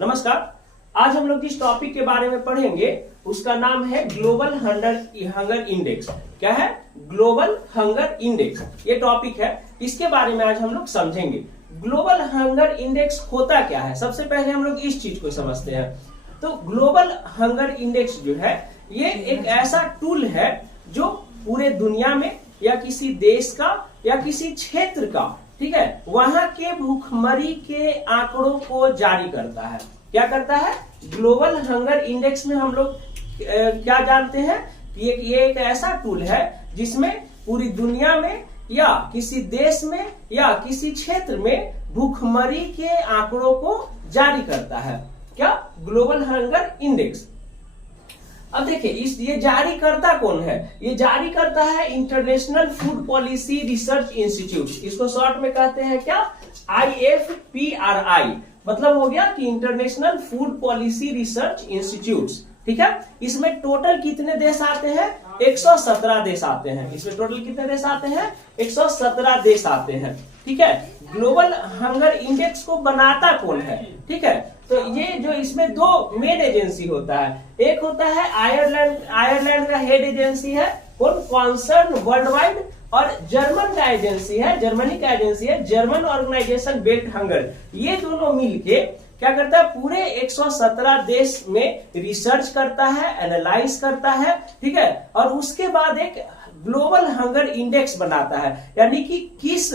नमस्कार। आज हम लोग जिस टॉपिक के बारे में पढ़ेंगे उसका नाम है ग्लोबल हंगर इंडेक्स। क्या है? ग्लोबल हंगर इंडेक्स, ये टॉपिक है। इसके बारे में आज हम लोग समझेंगे। ग्लोबल हंगर इंडेक्स होता क्या है, सबसे पहले हम लोग इस चीज को समझते हैं। तो ग्लोबल हंगर इंडेक्स जो है ये एक ऐसा टूल है जो पूरे दुनिया में या किसी देश का या किसी क्षेत्र का, ठीक है, वहां के भूखमरी के आंकड़ों को जारी करता है। क्या करता है? ग्लोबल हंगर इंडेक्स में हम लोग क्या जानते हैं कि ये एक ऐसा टूल है जिसमें पूरी दुनिया में या किसी देश में या किसी क्षेत्र में भूखमरी के आंकड़ों को जारी करता है। क्या? Global hunger index. अब देखिए ये जारी करता कौन है? ये जारी करता है international food policy research institute. इसको शॉर्ट में कहते हैं क्या? IFPRI। मतलब हो गया कि international food policy research institute. ठीक है। इसमें टोटल कितने देश आते हैं? 117 देश आते हैं। इसमें टोटल कितने देश आते हैं? 117 देश आते हैं। ठीक है। ग्लोबल हंगर इंडेक्स को बनाता कौन है? ठीक है। तो ये जो इसमें दो मेन एजेंसी होता है, एक होता है आयरलैंड का हेड एजेंसी है कौन? Concern world wide. और जर्मन का एजेंसी है, जर्मनी का एजेंसी है जर्मन ऑर्गेनाइजेशन बेल्ट हंगर। ये दोनों मिलके क्या करता है? पूरे 117 देश में रिसर्च करता है, एनालाइज करता है। ठीक है। और उसके बाद एक ग्लोबल हंगर इंडेक्स बनाता है, यानी कि किस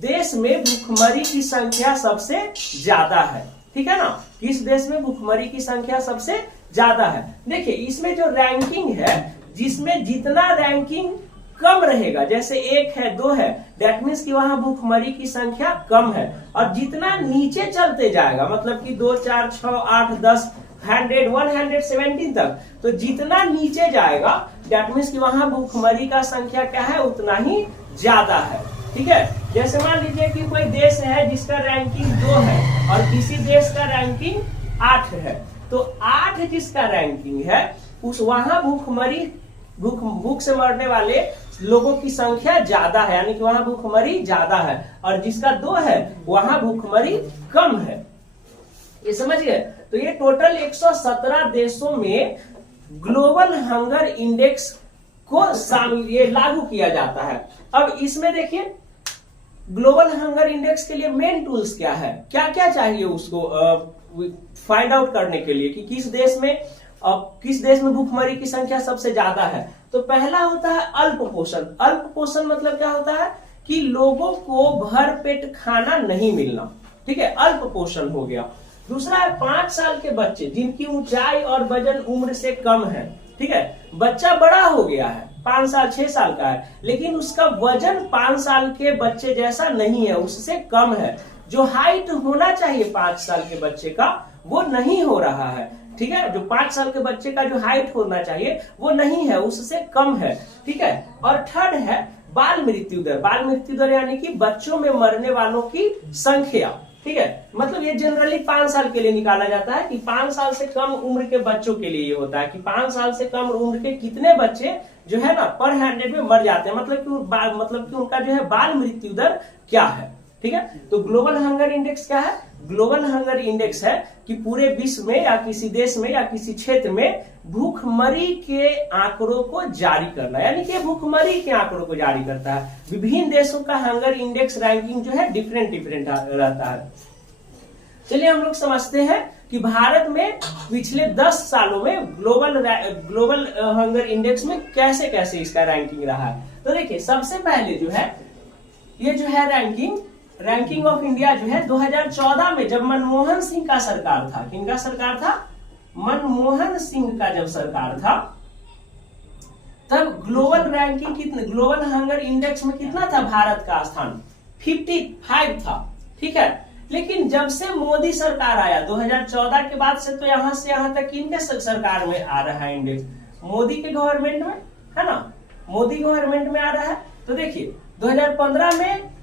देश में भूखमरी की संख्या सबसे ज्यादा है। ठीक है ना? किस देश में भूखमरी की संख्या सबसे ज्यादा है। देखिए इसमें जो रैंकिंग है, जिसमें जितना रैंकिंग कम रहेगा, जैसे 1 है 2 है, दैट मीन्स कि वहां भूखमरी की संख्या कम है। और जितना नीचे चलते जाएगा, मतलब कि 2, 4, 6, 8, 10, 100, 117 तक, तो जितना नीचे जाएगा दैट मीन्स कि वहां भूखमरी का संख्या क्या है? उतना ही ज्यादा है। ठीक है। जैसे मान लीजिए कि कोई देश है जिसका रैंकिंग 2 है और किसी देश का रैंकिंग 8 है, तो 8 जिसका रैंकिंग है उस वहां भूख से मरने वाले लोगों की संख्या ज्यादा है, यानी कि वहां भूखमरी ज्यादा है। और जिसका 2 है वहां भूखमरी कम है। ये समझ गए? तो ये टोटल 117 देशों में ग्लोबल हंगर इंडेक्स को ये लागू किया जाता है। अब इसमें देखिए ग्लोबल हंगर इंडेक्स के लिए मेन टूल्स क्या है, क्या क्या चाहिए उसको फाइंड आउट करने के लिए कि किस देश में भूखमरी की संख्या सबसे ज्यादा है। तो पहला होता है अल्प पोषण। अल्प पोषण मतलब क्या होता है कि लोगों को भर पेट खाना नहीं मिलना। ठीक है, अल्प पोषण हो गया। दूसरा है 5 साल के बच्चे जिनकी ऊंचाई और वजन उम्र से कम है। ठीक है, बच्चा बड़ा हो गया है, 5 साल 6 साल का है, लेकिन उसका वजन 5 साल के बच्चे जैसा नहीं है, उससे कम है। जो हाइट होना चाहिए 5 साल के बच्चे का वो नहीं हो रहा है। ठीक है, जो 5 साल के बच्चे का जो हाइट होना चाहिए वो नहीं है, उससे कम है। ठीक है। और थर्ड है बाल मृत्यु दर। बाल मृत्यु दर यानी कि बच्चों में मरने वालों की संख्या। ठीक है, मतलब ये जनरली 5 साल के लिए निकाला जाता है कि 5 साल से कम उम्र के बच्चों के लिए ये होता है कि 5 साल से कम उम्र के कितने बच्चे जो है ना पर 100 में मर जाते हैं, मतलब कि उनका जो है बाल मृत्यु दर क्या है। ठीक है। तो ग्लोबल हंगर इंडेक्स क्या है? ग्लोबल हंगर इंडेक्स है कि पूरे विश्व में या किसी देश में या किसी क्षेत्र में भूखमरी के आंकड़ों को जारी करना, यानी कि भूखमरी के आंकड़ों को जारी करता है। विभिन्न देशों का हंगर इंडेक्स रैंकिंग जो है डिफरेंट रहता है। चलिए हम लोग समझते हैं कि भारत में पिछले 10 सालों में ग्लोबल हंगर इंडेक्स में कैसे कैसे इसका रैंकिंग रहा है। तो देखिए सबसे पहले जो है ये जो है रैंकिंग ऑफ इंडिया जो है 2014 में, जब मनमोहन सिंह का सरकार था। किनका सरकार था? मनमोहन सिंह का जब सरकार था तब ग्लोबल हंगर इंडेक्स में कितना था? भारत का स्थान 55 था। ठीक है। लेकिन जब से मोदी सरकार आया 2014 के बाद से, तो यहां से यहां तक किनके सरकार में आ रहा है इंडेक्स? मोदी के गवर्नमेंट में, है ना? मोदी गवर्नमेंट में आ रहा है। तो देखिए 2015 में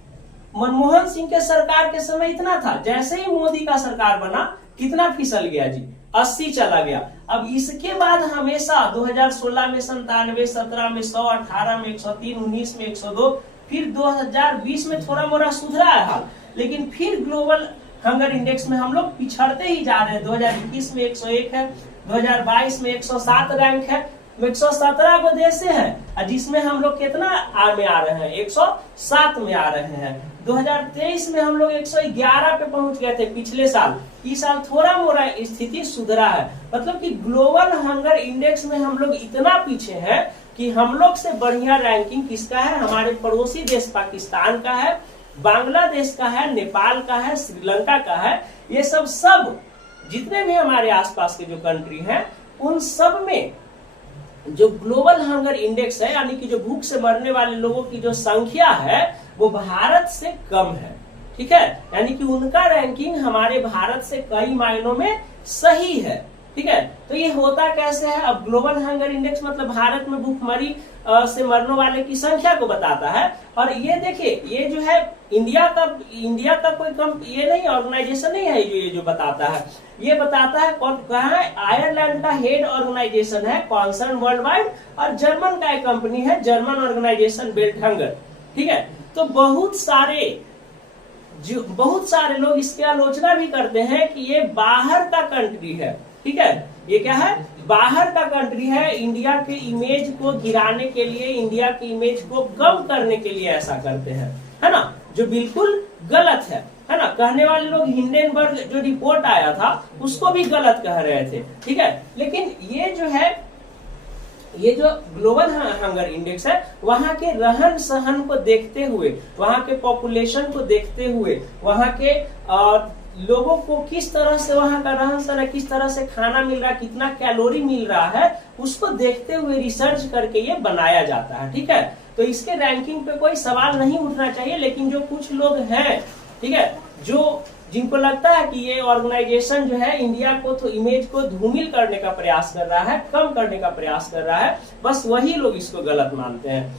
मनमोहन सिंह के सरकार के समय इतना था, जैसे ही मोदी का सरकार बना कितना फिसल गया जी? 80 चला गया। अब इसके बाद हमेशा 2016 में 97, 17 में 100, 18 में 103, 19 में 102, फिर 2020 में थोड़ा मोड़ा सुधरा है हाल, लेकिन फिर ग्लोबल हंगर इंडेक्स में हम लोग पिछड़ते ही जा रहे हैं। 2021 में 101 है, 2022 में 107 रैंक है, 117 को देश से है, जिसमें हम लोग कितना में आ रहे हैं, 107 में आ रहे हैं। 2023 में हम लोग 111 पे पहुंच गए थे पिछले साल। इस साल थोड़ा मोड़ा स्थिति सुधरा है, मतलब कि ग्लोबल हंगर इंडेक्स में हम लोग इतना पीछे हैं कि हम लोग से बढ़िया रैंकिंग किसका है, हमारे पड़ोसी देश पाकिस्तान का है, बांग्लादेश का है, नेपाल का है, श्रीलंका का है। ये सब जितने भी हमारे आसपास के जो कंट्री हैं, उन सब में जो ग्लोबल हंगर इंडेक्स है, यानी कि जो भूख से मरने वाले लोगों की जो संख्या है, वो भारत से कम है। ठीक है, यानी कि उनका रैंकिंग हमारे भारत से कई मायनों में सही है। ठीक है, तो ये होता कैसे है? अब ग्लोबल हंगर इंडेक्स मतलब भारत में भूखमरी से मरने वाले की संख्या को बताता है। और ये देखिए, ये जो है इंडिया का कोई ये नहीं ऑर्गेनाइजेशन नहीं है ये जो बताता है। ये बताता है कौन कहा है? आयरलैंड का हेड ऑर्गेनाइजेशन है कॉन्सर्न वर्ल्ड वाइड, और जर्मन का एक कंपनी है जर्मन ऑर्गेनाइजेशन बेल्ट हंगर। ठीक है, तो बहुत सारे लोग इसकी आलोचना भी करते हैं कि ये बाहर का कंट्री है। ठीक है, ये क्या है? बाहर का कंट्री है, इंडिया के इमेज को गिराने के लिए, इंडिया की इमेज को कम करने के लिए ऐसा करते हैं, है ना, जो बिल्कुल गलत है ना। कहने वाले लोग हिंडेनबर्ग जो रिपोर्ट आया था उसको भी गलत कह रहे थे। ठीक है, लेकिन ये जो है, ये जो ग्लोबल हंगर इंडेक्स है, वहां के रहन सहन को देखते हुए, वहां के पॉपुलेशन को देखते हुए, वहां के लोगों को किस तरह से वहां का रहन सहन है, किस तरह से खाना मिल रहा है, कितना कैलोरी मिल रहा है, उसको देखते हुए रिसर्च करके ये बनाया जाता है। ठीक है, तो इसके रैंकिंग पे कोई सवाल नहीं उठना चाहिए। लेकिन जो कुछ लोग हैं, ठीक है, जिनको लगता है कि ये ऑर्गेनाइजेशन जो है इंडिया को तो इमेज को धूमिल करने का प्रयास कर रहा है, कम करने का प्रयास कर रहा है, बस वही लोग इसको गलत मानते हैं।